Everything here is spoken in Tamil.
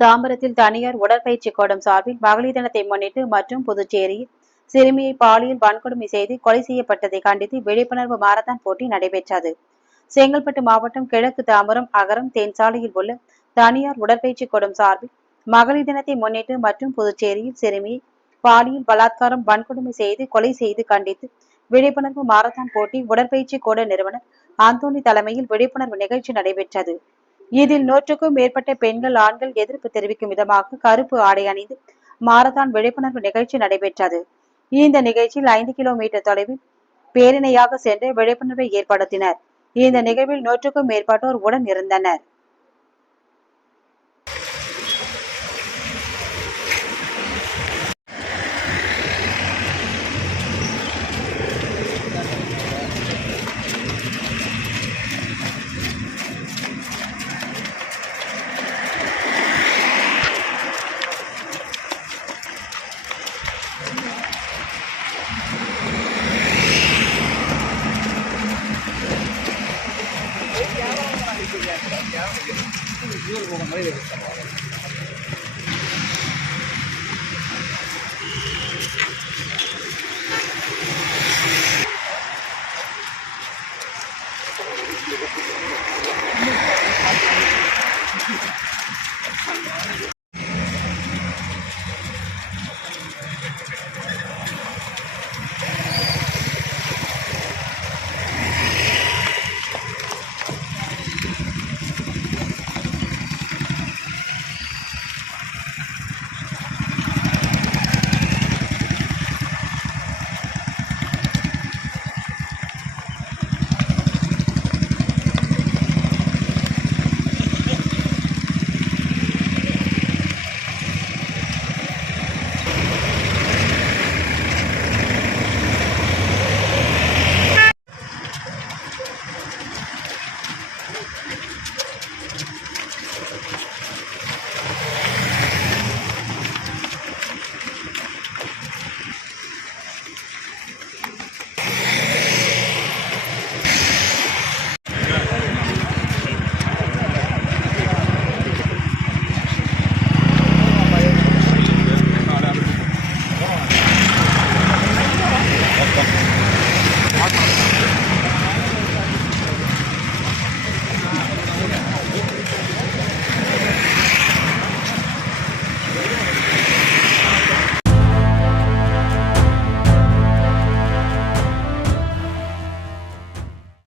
தாம்பரத்தில் தனியார் உடற்பயிற்சி கூடம் சார்பில் மகளிர் தினத்தை முன்னிட்டு மற்றும் புதுச்சேரியில் சிறுமியை பாலியல் வன்கொடுமை செய்து கொலை செய்யப்பட்டதை கண்டித்து விழிப்புணர்வு மாரத்தான் போட்டி நடைபெற்றது. செங்கல்பட்டு மாவட்டம் கிழக்கு தாம்பரம் அகரம் தேன்சாலையில் உள்ள தனியார் உடற்பயிற்சி கூடம் சார்பில் மகளிர் தினத்தை முன்னிட்டு மற்றும் புதுச்சேரியில் சிறுமியை பாலியல் பலாத்காரம் வன்கொடுமை செய்து கொலை செய்து கண்டித்து விழிப்புணர்வு மாரத்தான் போட்டி உடற்பயிற்சி கூட நிறுவனர் ஆந்தோனி தலைமையில் விழிப்புணர்வு நிகழ்ச்சி நடைபெற்றது. இதில் நூற்றுக்கும் மேற்பட்ட பெண்கள் ஆண்கள் எதிர்ப்பு தெரிவிக்கும் விதமாக கருப்பு ஆடை அணிந்து மாரத்தான் விழிப்புணர்வு நிகழ்ச்சி நடைபெற்றது. இந்த நிகழ்ச்சியில் ஐந்து கிலோமீட்டர் தொலைவில் பேரணியாக சென்று விழிப்புணர்வை ஏற்படுத்தினர். இந்த நிகழ்வில் நூற்றுக்கும் மேற்பட்டோர் உடன் இருந்தனர். ಹೋಗಿ